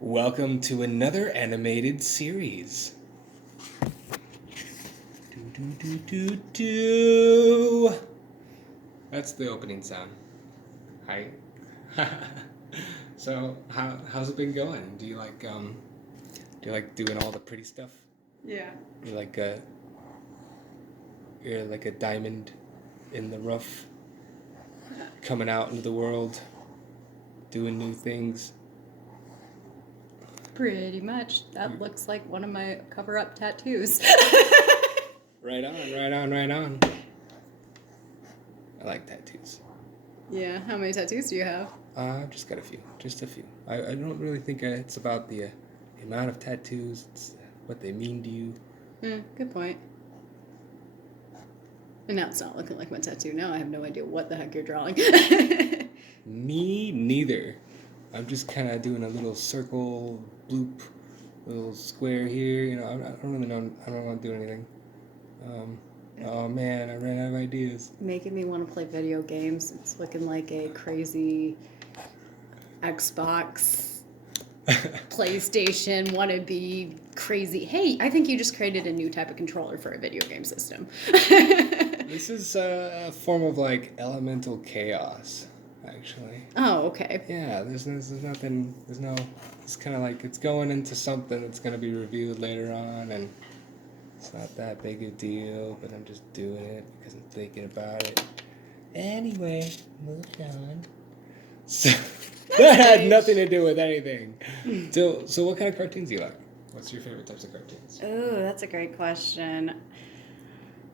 Welcome to another animated series. Do. That's the opening sound. Hi. So, how's it been going? Do you like doing all the pretty stuff? Yeah. You're like a diamond in the rough, coming out into the world, doing new things. Pretty much. That looks like one of my cover-up tattoos. Right on. I like tattoos. Yeah. How many tattoos do you have? I've just got a few. Just a few. I don't really think it's about the amount of tattoos. It's what they mean to you. Good point. And now it's not looking like my tattoo. Now I have no idea what the heck you're drawing. Me neither. I'm just kind of doing a little circle, bloop, little square here. You know, I don't really know. I don't want to do anything. Oh man, I ran out of ideas. Making me want to play video games. It's looking like a crazy Xbox, PlayStation wannabe crazy. Hey, I think you just created a new type of controller for a video game system. This is a form of like elemental chaos, actually. Oh, okay. Yeah, there's nothing. It's kind of like it's going into something that's going to be revealed later on, and it's not that big a deal. But I'm just doing it because I'm thinking about it. Anyway, moving on. So that had nothing to do with anything. So what kind of cartoons do you like? What's your favorite types of cartoons? Oh, that's a great question.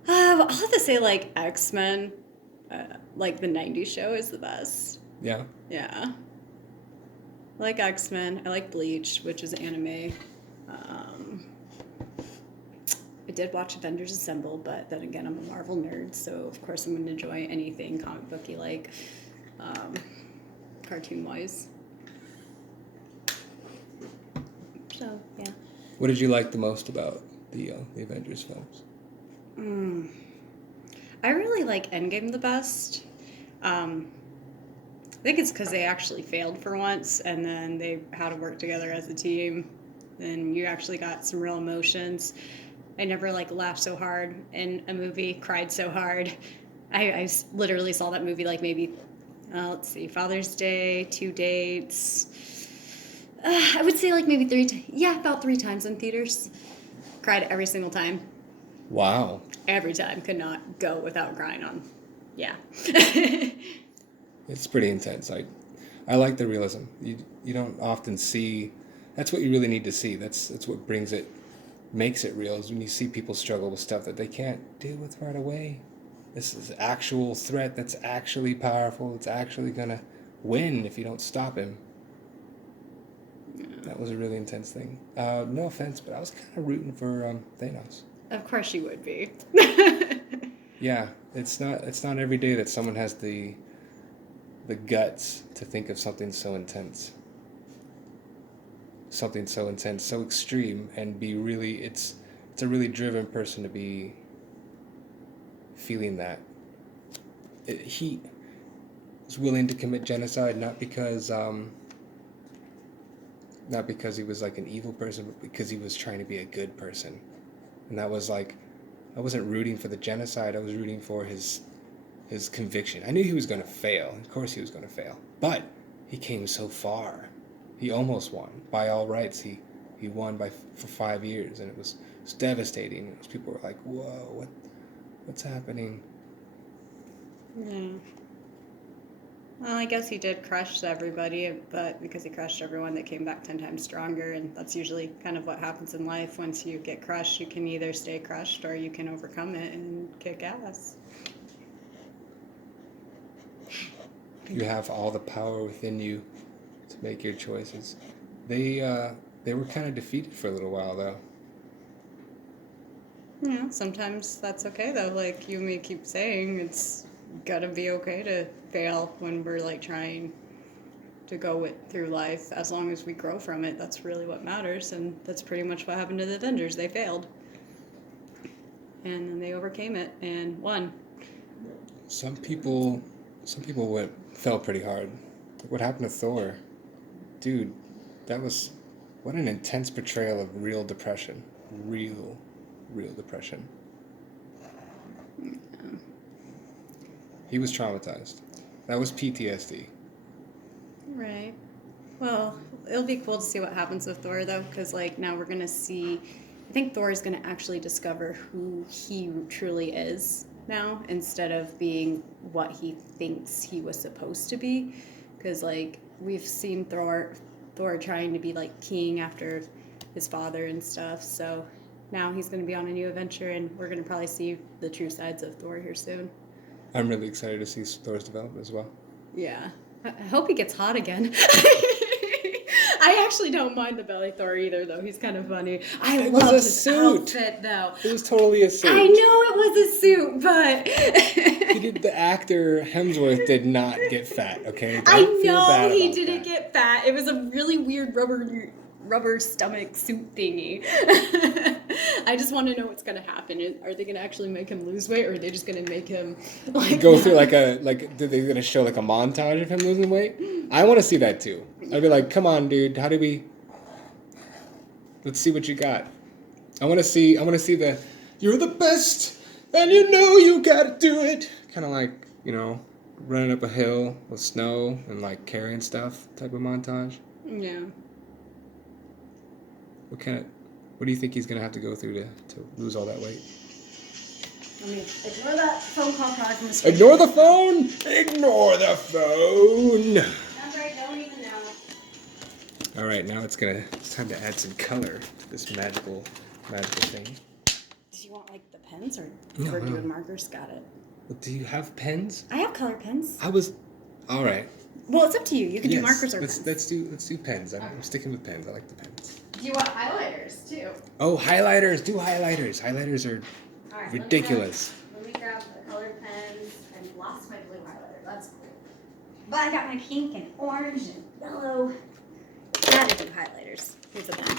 I'll have to say, like, X-Men, like the 90s show is the best. Yeah. Yeah. I like X-Men. I like Bleach, which is anime. I did watch Avengers Assemble, but then again, I'm a Marvel nerd, so of course I'm going to enjoy anything comic booky like cartoon-wise. So, yeah. What did you like the most about the Avengers films? I really like Endgame the best. I think it's because they actually failed for once, and then they had to work together as a team. And you actually got some real emotions. I never laughed so hard in a movie, cried so hard. I literally saw that movie maybe, let's see, Father's Day, 2 dates. I would say maybe about 3 times in theaters. Cried every single time. Wow. Every time. Could not go without crying on. Yeah. It's pretty intense. I like the realism. You don't often see. That's what you really need to see. That's what makes it real. Is when you see people struggle with stuff that they can't deal with right away. This is actual threat that's actually powerful. It's actually gonna win if you don't stop him. Yeah. That was a really intense thing. No offense, but I was kind of rooting for Thanos. Of course you would be. Yeah, it's not every day that someone has the guts to think of something so intense, so extreme, and be really. It's a really driven person to be feeling that. He was willing to commit genocide not because he was like an evil person, but because he was trying to be a good person, and that was I wasn't rooting for the genocide. I was rooting for his conviction. I knew he was going to fail. Of course he was going to fail. But he came so far. He almost won. By all rights, he won for 5 years, and it was devastating. People were like, whoa, what's happening? Yeah. Well, I guess he did crush everybody, but because he crushed everyone, they came back 10 times stronger, and that's usually kind of what happens in life. Once you get crushed, you can either stay crushed or you can overcome it and kick ass. You have all the power within you to make your choices. They were kind of defeated for a little while, though. Yeah, sometimes that's okay, though. Like you may keep saying, it's gotta be okay to fail when we're trying to go through life. As long as we grow from it, that's really what matters. And that's pretty much what happened to the Avengers. They failed. And then they overcame it and won. Some people fell pretty hard. What happened to Thor? Dude, that was What an intense portrayal of real depression. Real depression. He was traumatized. That was PTSD. Right. Well, it'll be cool to see what happens with Thor, though, because, like, now we're going to see... I think Thor is going to actually discover who he truly is now, instead of being what he thinks he was supposed to be. Because, like, we've seen Thor trying to be, like, king after his father and stuff, so now he's going to be on a new adventure, and we're going to probably see the true sides of Thor here soon. I'm really excited to see Thor's development as well. Yeah. I hope he gets hot again. I actually don't mind the belly Thor either, though. He's kind of funny. I love his outfit, though. It was totally a suit. I know it was a suit, but... The actor Hemsworth did not get fat, okay? I know he didn't get fat. It was a really weird rubber stomach suit thingy. I just want to know what's going to happen. Are they going to actually make him lose weight, or are they just going to make him like go through are they going to show like a montage of him losing weight? I want to see that too. I'd be like, come on, dude, let's see what you got. I want to see the you're the best and you know you got to do it. Kind of like, running up a hill with snow and like carrying stuff type of montage. Yeah. What do you think he's going to have to go through to lose all that weight? I mean, ignore that phone call product from the screen. Ignore the phone! Ignore the phone! Number I don't even know. Alright, now it's time to add some color to this magical thing. Do you want, like, the pens, or we're doing markers? Got it. Well, do you have pens? I have color pens. Alright. Well, it's up to you. You can do markers or pens. Let's do pens. I'm sticking with pens. I like the pens. Do you want highlighters, too? Oh, highlighters! Do highlighters! Highlighters are ridiculous. Let me grab the colored pens. I lost my blue highlighter. That's cool. But I got my pink and orange and yellow. Gotta do highlighters. Here's a pen.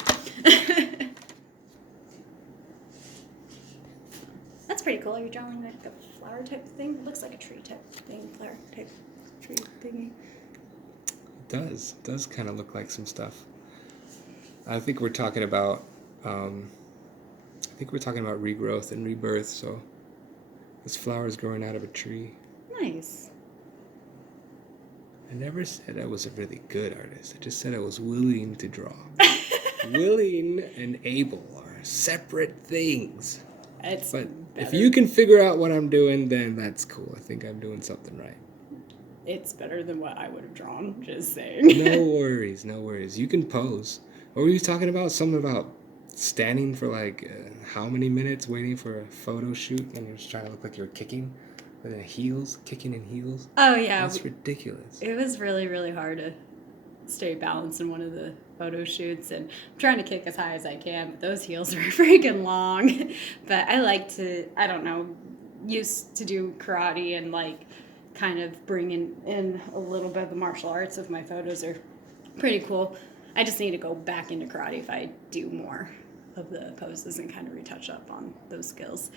That's pretty cool. Are you drawing like a flower type thing? It looks like a tree type thing. Flower type tree thingy. It does kind of look like some stuff. I think we're talking about regrowth and rebirth, so this flower is growing out of a tree. Nice. I never said I was a really good artist. I just said I was willing to draw. Willing and able are separate things. But better. If you can figure out what I'm doing, then that's cool. I think I'm doing something right. It's better than what I would have drawn, just saying. No worries. You can pose. What were you talking about? Something about standing for like how many minutes waiting for a photo shoot and you're just trying to look like you're kicking in heels. Oh, yeah. That's ridiculous. It was really, really hard to stay balanced in one of the photo shoots, and I'm trying to kick as high as I can, but those heels are freaking long. But I like to, used to do karate and like kind of bring in a little bit of the martial arts of my photos are pretty cool. I just need to go back into karate if I do more of the poses and kind of retouch up on those skills.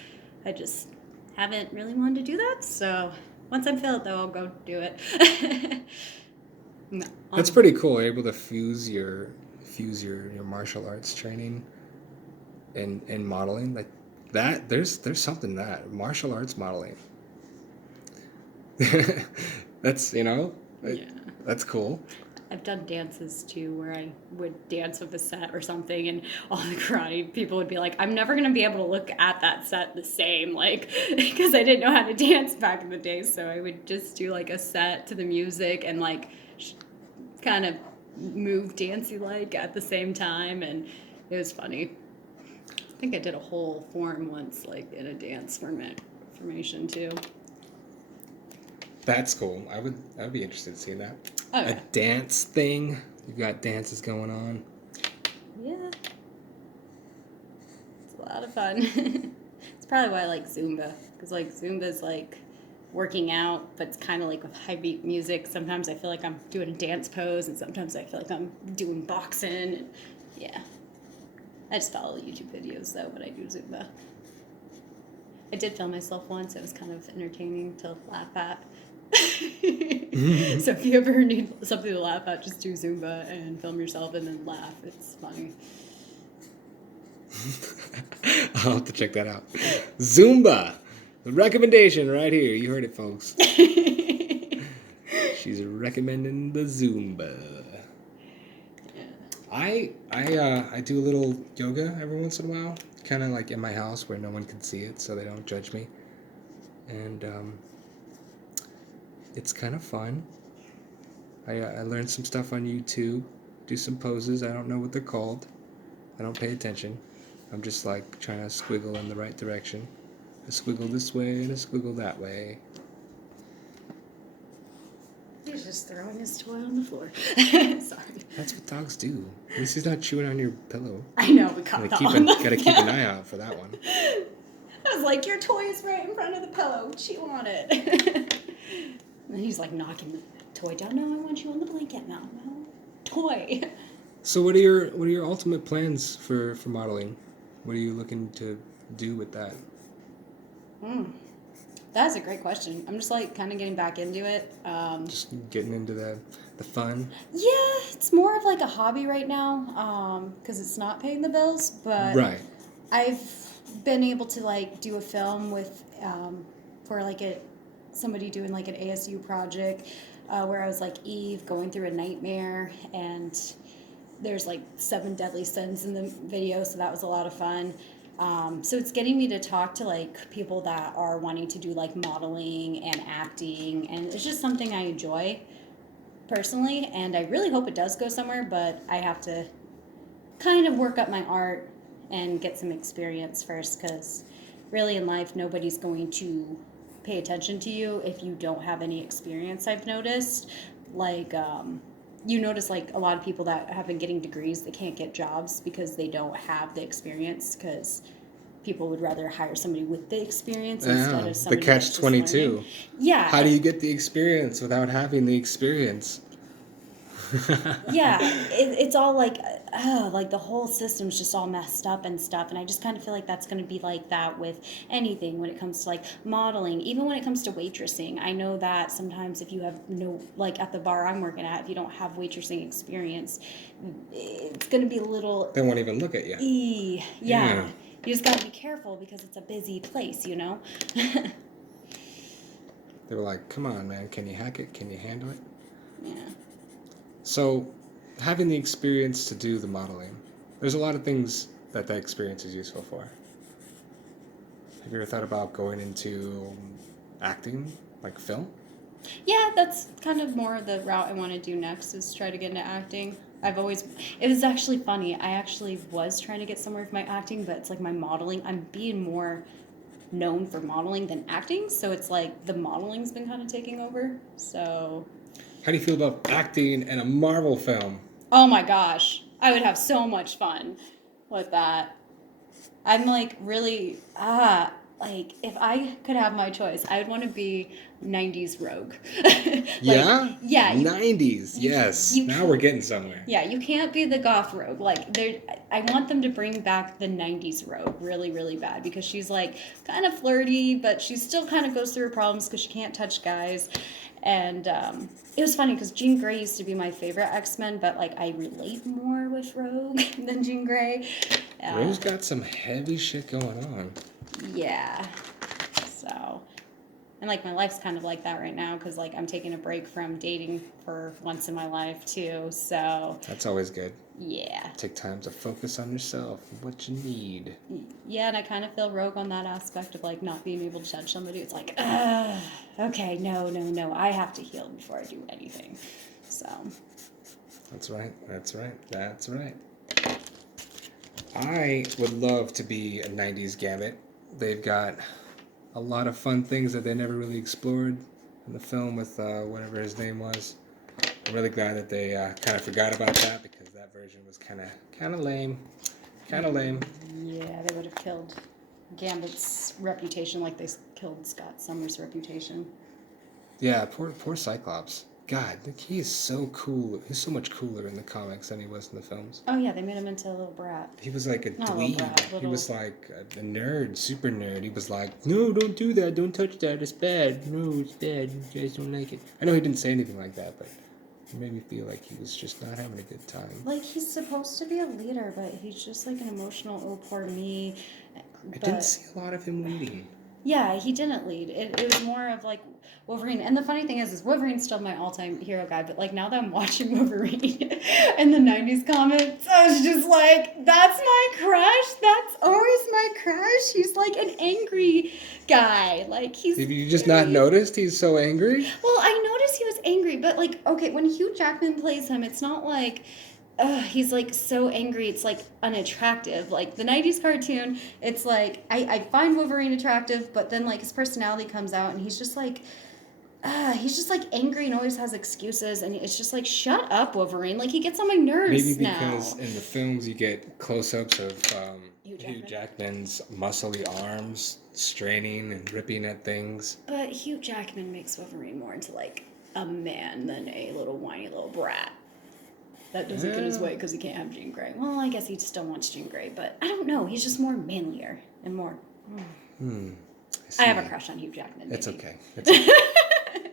I just haven't really wanted to do that, so once I feel it, though, I'll go do it. No, that's pretty cool. You're able to fuse your martial arts training and modeling like that. There's something to that martial arts modeling. That's that's cool. I've done dances too where I would dance with a set or something, and all the karate people would be like, I'm never going to be able to look at that set the same, like, because I didn't know how to dance back in the day. So I would just do like a set to the music and like kind of move dancey like at the same time, and it was funny. I think I did a whole form once, like in a dance formation too. That's cool. I would be interested in seeing that. Okay. A dance thing. You've got dances going on. Yeah. It's a lot of fun. It's probably why I like Zumba, because like Zumba's like working out, but it's kind of like with high beat music. Sometimes I feel like I'm doing a dance pose, and sometimes I feel like I'm doing boxing. And yeah. I just follow YouTube videos though when I do Zumba. I did film myself once. It was kind of entertaining to laugh at. So if you ever need something to laugh at, just do Zumba and film yourself and then laugh. It's funny. I'll have to check that out. Zumba. The recommendation right here. You heard it, folks. She's recommending the Zumba. I do a little yoga every once in a while, kind of like in my house where no one can see it, so they don't judge me. And it's kind of fun. I learned some stuff on YouTube. Do some poses. I don't know what they're called. I don't pay attention. I'm just like trying to squiggle in the right direction. A squiggle this way and a squiggle that way. He's just throwing his toy on the floor. Sorry. That's what dogs do. At least he's not chewing on your pillow. I know, we caught that one. Gotta keep an eye out for that one. I was like, your toy is right in front of the pillow. Chew on it. And then he's like knocking the toy down. No, I want you on the blanket now. No, toy. So what are your ultimate plans for modeling? What are you looking to do with that? That's a great question. I'm just like kind of getting back into it. Just getting into the fun? Yeah, it's more of like a hobby right now because it's not paying the bills. But right. I've been able to like do a film with for like somebody doing like an ASU project where I was like Eve going through a nightmare, and there's like 7 deadly sins in the video, so that was a lot of fun. So it's getting me to talk to like people that are wanting to do like modeling and acting, and it's just something I enjoy personally, and I really hope it does go somewhere, but I have to kind of work up my art and get some experience first, because really in life nobody's going to pay attention to you if you don't have any experience. I've noticed like you notice like a lot of people that have been getting degrees, they can't get jobs because they don't have the experience, because people would rather hire somebody with the experience instead of somebody the catch-22. Yeah. How do you get the experience without having the experience? Yeah, it's all like the whole system's just all messed up and stuff, and I just kind of feel like that's going to be like that with anything when it comes to like modeling, even when it comes to waitressing. I know that sometimes if you have no, like at the bar I'm working at, if you don't have waitressing experience, it's going to be a little... They won't even look at you. Yeah. You just got to be careful because it's a busy place, you know? They were like, come on, man, can you hack it? Can you handle it? Yeah. So, having the experience to do the modeling, there's a lot of things that experience is useful for. Have you ever thought about going into acting, like film? Yeah, that's kind of more the route I want to do next, is try to get into acting. It was actually funny. I actually was trying to get somewhere with my acting, but it's like my modeling, I'm being more known for modeling than acting, so it's like the modeling's been kind of taking over, so... How do you feel about acting in a Marvel film? Oh my gosh, I would have so much fun with that. I'm like really, like if I could have my choice, I would want to be 90s Rogue. Yeah? Yeah. 90s, yes. Now we're getting somewhere. Yeah, you can't be the goth Rogue. Like, I want them to bring back the 90s Rogue really, really bad, because she's like kind of flirty, but she still kind of goes through her problems because she can't touch guys. And it was funny because Jean Grey used to be my favorite X-Men, but like I relate more with Rogue than Jean Grey. Rogue's got some heavy shit going on. Yeah. So, and like my life's kind of like that right now, because like I'm taking a break from dating for once in my life too. So that's always good. Yeah. Take time to focus on yourself, what you need. Yeah, and I kind of feel Rogue on that aspect of like not being able to touch somebody. It's like, okay, no, I have to heal before I do anything. So. That's right. I would love to be a 90s Gambit. They've got a lot of fun things that they never really explored in the film with whatever his name was. I'm really glad that they kind of forgot about that, because that version was kind of lame. Yeah, they would have killed Gambit's reputation like they killed Scott Summers' reputation. Yeah, poor Cyclops. God, he is so cool. He's so much cooler in the comics than he was in the films. Oh yeah, they made him into a little brat. He was like a Not a little dweeb. brat, He little- was like a nerd, super nerd. He was like, no, don't do that. Don't touch that. It's bad. No, it's bad. You guys don't like it. I know he didn't say anything like that, but it made me feel like he was just not having a good time. Like, he's supposed to be a leader, but he's just like an emotional, oh, poor me. I didn't see a lot of him leading. Yeah, he didn't lead. It was more of like Wolverine. And the funny thing is Wolverine's still my all-time hero guy. But like now that I'm watching Wolverine in the 90s comics, I was just like, that's my crush. That's always my crush. He's like an angry guy. Like he's. Did you just not noticed he's so angry? Well, I noticed he was angry, but like, okay, when Hugh Jackman plays him, it's not like. He's like so angry, it's like unattractive. Like the 90s cartoon, it's like I find Wolverine attractive, but then like his personality comes out and he's just like angry and always has excuses, and it's just like, shut up, Wolverine. Like he gets on my nerves. Maybe because in the films you get close-ups of Hugh Jackman's muscly arms straining and ripping at things. But Hugh Jackman makes Wolverine more into like a man than a little whiny little brat. That doesn't get his way because he can't have Jean Grey. Well, I guess he still wants Jean Grey, but I don't know. He's just more manlier and more. I have a crush on Hugh Jackman. It's okay. It's okay.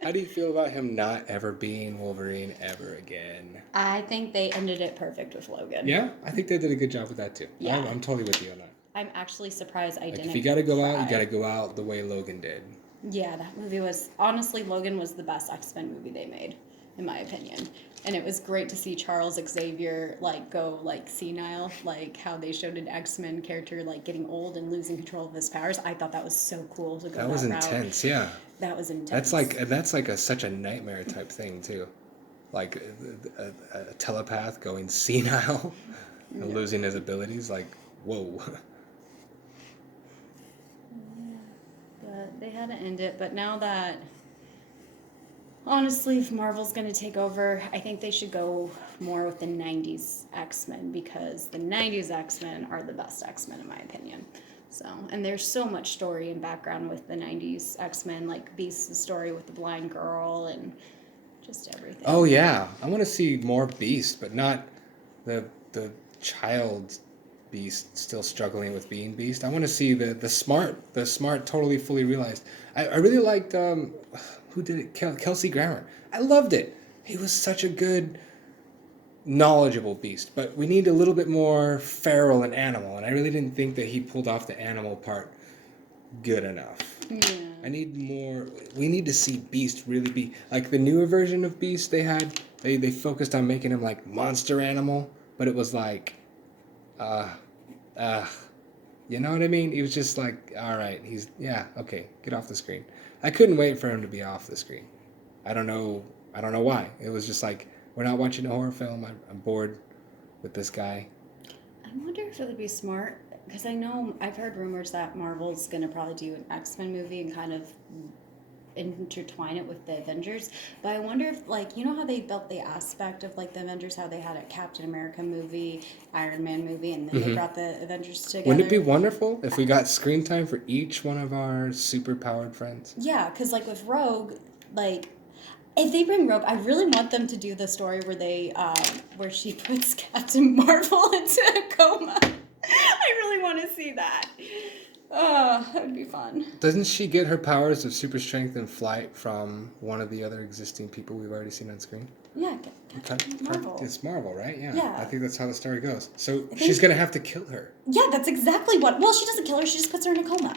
How do you feel about him not ever being Wolverine ever again? I think they ended it perfect with Logan. Yeah, I think they did a good job with that too. Yeah. I'm totally with you on that. I'm actually surprised I didn't. If you got to go out, you got to go out the way Logan did. Yeah, that movie was honestly Logan was the best X-Men movie they made, in my opinion. And it was great to see Charles Xavier like go like senile, like how they showed an X-Men character like getting old and losing control of his powers. I thought that was so cool to go that was intense, yeah. That was intense. That's like such a nightmare type thing too, like a telepath going senile and losing his abilities. Like, whoa. Yeah, but they had to end it. But now that. Honestly, if Marvel's going to take over, I think they should go more with the 90s X-Men, because the 90s X-Men are the best X-Men in my opinion. So, and there's so much story and background with the 90s X-Men, like Beast's story with the blind girl and just everything. Oh yeah, I want to see more Beast, but not the child Beast still struggling with being Beast. I want to see the smart totally fully realized. I really liked who did it? Kelsey Grammer. I loved it. He was such a good, knowledgeable Beast, but we need a little bit more feral and animal, and I really didn't think that he pulled off the animal part good enough. Yeah. I need more. We need to see Beast really be like the newer version of Beast they had. They focused on making him like monster animal, but it was like, you know what I mean? He was just like, all right, okay, get off the screen. I couldn't wait for him to be off the screen. I don't know why. It was just like, we're not watching a horror film. I'm bored with this guy. I wonder if it would be smart, because I know I've heard rumors that Marvel's going to probably do an X-Men movie and kind of intertwine it with the Avengers. But I wonder if, like, you know how they built the aspect of like the Avengers, how they had a Captain America movie, Iron Man movie, and then they brought the Avengers together. Wouldn't it be wonderful if we got screen time for each one of our super powered friends? Yeah, because like with Rogue, like if they bring Rogue, I really want them to do the story where they where she puts Captain Marvel into a coma. I really want to see that. Oh, that would be fun. Doesn't she get her powers of super strength and flight from one of the other existing people we've already seen on screen? Yeah, Captain Marvel. It's Marvel, right? Yeah. Yeah. I think that's how the story goes. So she's going to have to kill her. Yeah, that's exactly what. Well, she doesn't kill her. She just puts her in a coma.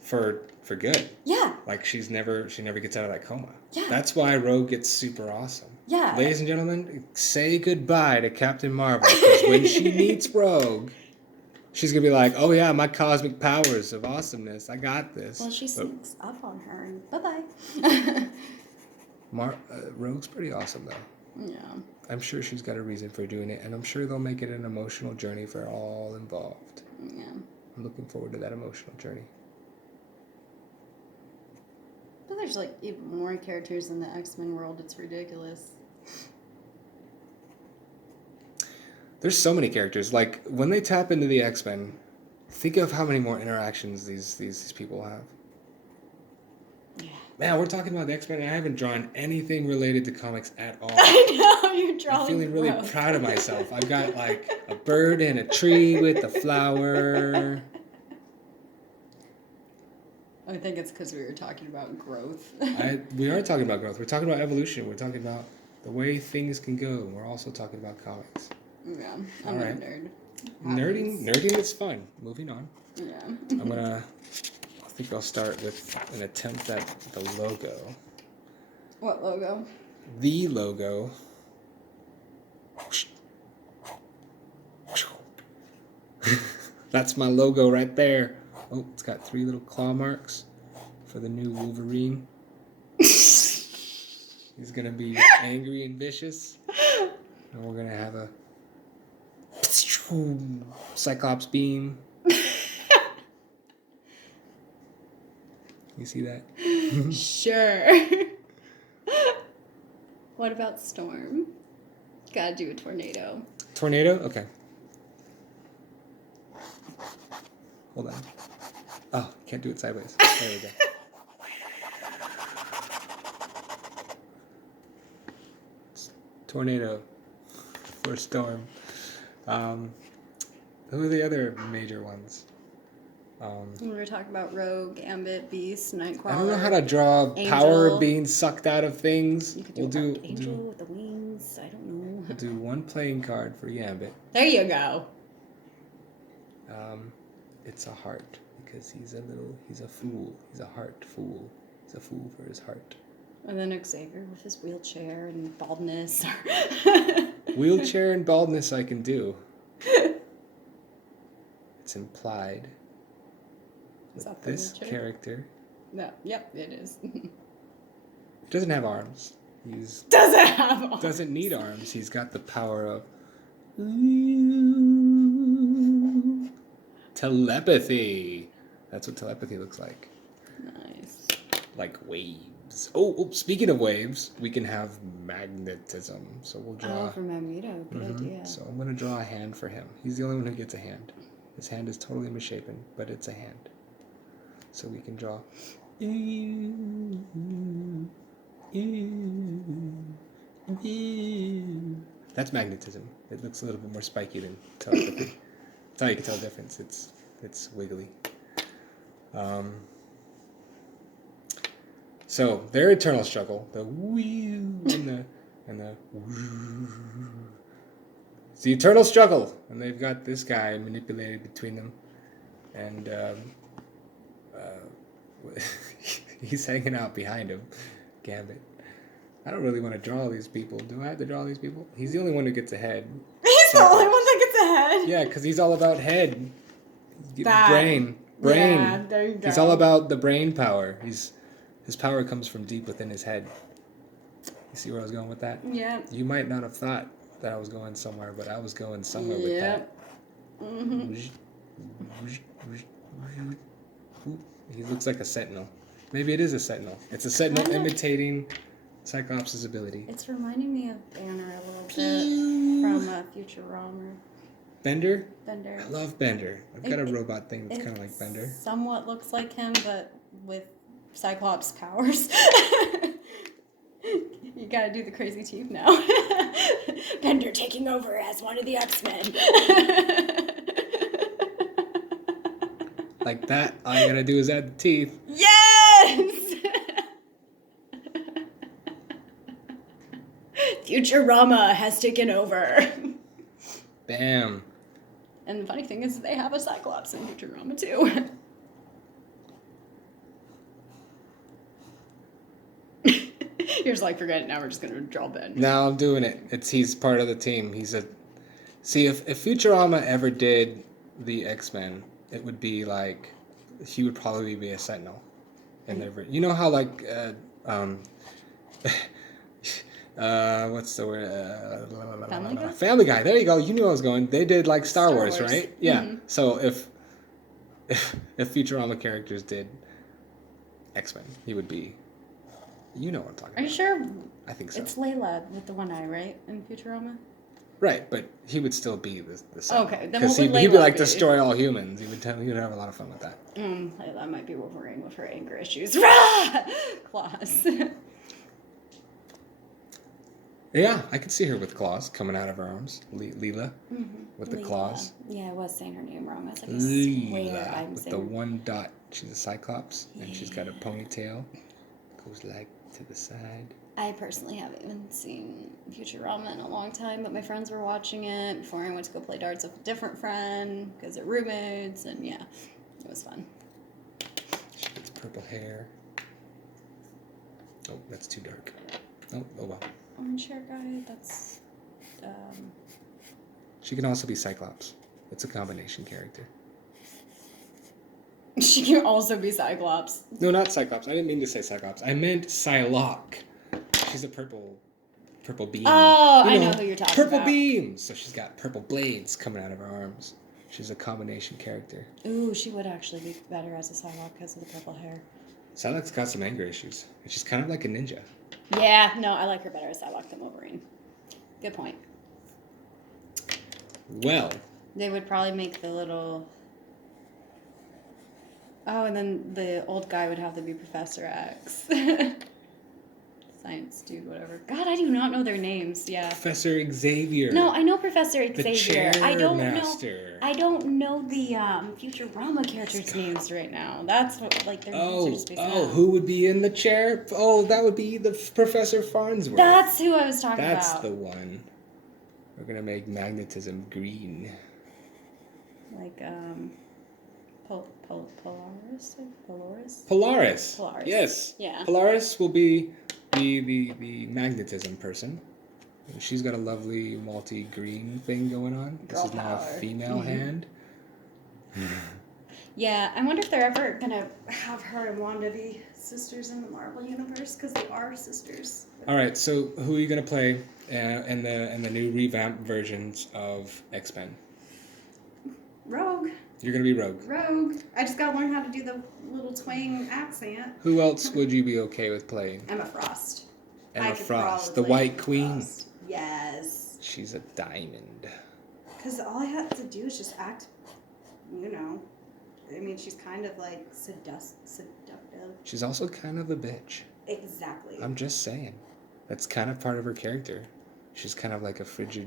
For good. Yeah. Like she never gets out of that coma. Yeah. That's why Rogue gets super awesome. Yeah. Ladies and gentlemen, say goodbye to Captain Marvel, because when she meets Rogue, she's going to be like, oh yeah, my cosmic powers of awesomeness. I got this. Well, she sneaks up on her and bye-bye. Rogue's pretty awesome though. Yeah. I'm sure she's got a reason for doing it, and I'm sure they'll make it an emotional journey for all involved. Yeah. I'm looking forward to that emotional journey. But there's like even more characters in the X-Men world. It's ridiculous. There's so many characters. Like when they tap into the X-Men, think of how many more interactions these people have. Yeah. Man, we're talking about the X-Men, and I haven't drawn anything related to comics at all. I know, you're drawing I'm feeling really growth. proud of myself. I've got like a bird and a tree with a flower. I think it's because we were talking about growth. We are talking about growth. We're talking about evolution. We're talking about the way things can go. We're also talking about comics. Yeah, I'm a nerd. Nerding is fun. Moving on. Yeah. I think I'll start with an attempt at the logo. What logo? The logo. That's my logo right there. Oh, it's got 3 little claw marks for the new Wolverine. He's gonna be angry and vicious. And we're gonna have a Cyclops beam. You see that? Sure. What about Storm? Gotta do a tornado. Tornado? Okay. Hold on. Oh, can't do it sideways. There we go. Tornado for Storm. Who are the other major ones? We were talking about Rogue, Gambit, Beast, Nightcrawler. I don't know how to draw Angel. power being sucked out of things. You could do Angel with the wings. I don't know. We'll do 1 playing card for Gambit. There you go. It's a heart because he's a fool. He's a heart fool. He's a fool for his heart. And then Xavier with his wheelchair and baldness. Wheelchair and baldness I can do. It's implied. Is that This wheelchair? character No, yep, it is. doesn't have arms. Doesn't need arms. He's got the power of telepathy. That's what telepathy looks like. Nice. Like waves. Oh, speaking of waves, we can have magnetism. So we'll draw. Oh, for Magneto. Good idea. So I'm going to draw a hand for him. He's the only one who gets a hand. His hand is totally misshapen, but it's a hand. So we can draw. That's magnetism. It looks a little bit more spiky than telepathy. That's how you can tell the difference. It's wiggly. So their eternal struggle, the wheel and the it's the eternal struggle, and they've got this guy manipulated between them, and he's hanging out behind him, Gambit. I don't really want to draw these people. Do I have to draw these people? He's the only one who gets ahead. He's the only one that gets ahead. Yeah, because he's all about head. That. Brain. Yeah, there you go. He's all about the brain power. His power comes from deep within his head. You see where I was going with that? Yeah. You might not have thought that I was going somewhere, but I was going somewhere with that. Mm-hmm. He looks like a sentinel. Maybe it is a sentinel. It's a sentinel imitating Cyclops' ability. It's reminding me of Banner a little bit from Futurama. Bender? Bender. I love Bender. I've got a robot thing that's kind of like Bender. Somewhat looks like him, but with Cyclops powers. You gotta do the crazy teeth now. Bender taking over as one of the X-Men. Like that, all you gotta do is add the teeth. Yes! Futurama has taken over. Bam. And the funny thing is, they have a Cyclops in Futurama too. You're just like, forget it, now we're just gonna draw Ben. Now I'm doing it. He's part of the team. See, if Futurama ever did the X-Men, it would be like, he would probably be a Sentinel. And you know how like, what's the word? Family Guy? Family Guy. There you go. You knew I was going. They did like Star Wars, right? Yeah. Mm-hmm. So if Futurama characters did X-Men, he would be. You know what I'm talking about. Are you sure? I think so. It's Layla with the one eye, right? In Futurama? Right, but he would still be the Psylocke. Okay, then Because what would he'd be Layla like, be? destroy all humans. He would have a lot of fun with that. That might be Wolverine with her anger issues. Rah! Claws. Yeah, I could see her with claws coming out of her arms. Leela with the Leela. claws. Yeah, I was saying her name wrong. I was like, I swear Leela I'm with saying the her- one dot. She's a Cyclops, and she's got a ponytail. Goes like to the side. I personally haven't even seen Futurama in a long time, but my friends were watching it before I went to go play darts with a different friend because they're roommates, and yeah, it was fun. She gets purple hair. Oh, that's too dark. Oh well. Orange hair guy, that's... She can also be Cyclops. It's a combination character. She can also be Cyclops. No, not Cyclops. I didn't mean to say Cyclops. I meant Psylocke. She's a purple beam. Oh, I know who you're talking purple about. beams. So she's got purple blades coming out of her arms. She's a combination character. Ooh, she would actually be better as a Psylocke because of the purple hair. Psylocke's got some anger issues. And she's kind of like a ninja. Yeah, no, I like her better as Psylocke than Wolverine. Good point. Well, They would probably make the little... Oh, and then the old guy would have to be Professor X. Science dude, whatever. God, I do not know their names. Yeah. Professor Xavier. No, I know Professor the Xavier. I don't Chairmaster. know. I don't know the Futurama characters' names right now. That's what, like, their names are just based on. who would be in the chair? Oh, that would be the Professor Farnsworth. That's who I was talking That's about. the one. We're gonna make magnetism green. Like Polaris. Polaris. Polaris. Yes. Yeah. Polaris will be the magnetism person. She's got a lovely multi-green thing going on. Girl This is now a power. female hand. Yeah, I wonder if they're ever gonna have her and Wanda be sisters in the Marvel universe because they are sisters. All right. So who are you gonna play in the new revamped versions of X-Men? Rogue. You're gonna be Rogue. Rogue. I just gotta learn how to do the little twang accent. Who else would you be okay with playing? Emma Frost. Emma I could Frost, the probably White Emma Queen. Frost. Yes. She's a diamond. Because all I have to do is just act, you know. I mean, she's kind of like seductive. She's also kind of a bitch. Exactly. I'm just saying. That's kind of part of her character. She's kind of like a frigid.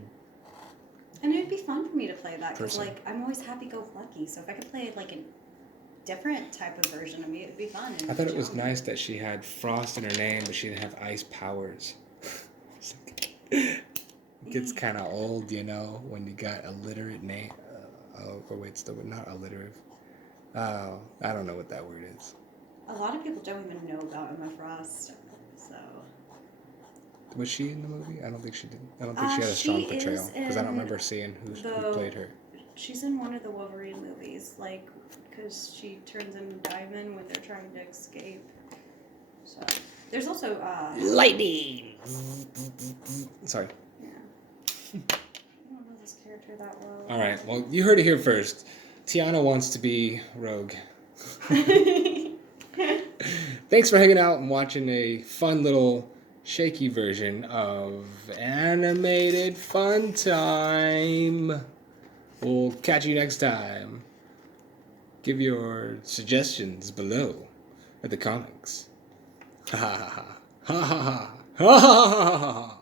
And it would be fun for me to play that because, Person. like, I'm always happy-go-lucky. So if I could play like a different type of version of me, it'd be fun. I thought it was nice that she had frost in her name, but she didn't have ice powers. It gets kind of old, you know, when you got illiterate name. It's not alliterative. I don't know what that word is. A lot of people don't even know about Emma Frost. So. Was she in the movie? I don't think she did. I don't think she had a strong she portrayal is because I don't in remember seeing who played her. She's in one of the Wolverine movies, like, because she turns into Diamond when they're trying to escape. So there's also Lightning. Sorry. yeah. I don't know this character that well. All right. Well, you heard it here first. Tiana wants to be Rogue. Thanks for hanging out and watching a fun little shaky version of Animated Fun Time. We'll catch you next time. Give your suggestions below at the comics. Ha ha ha ha ha ha ha ha ha ha ha.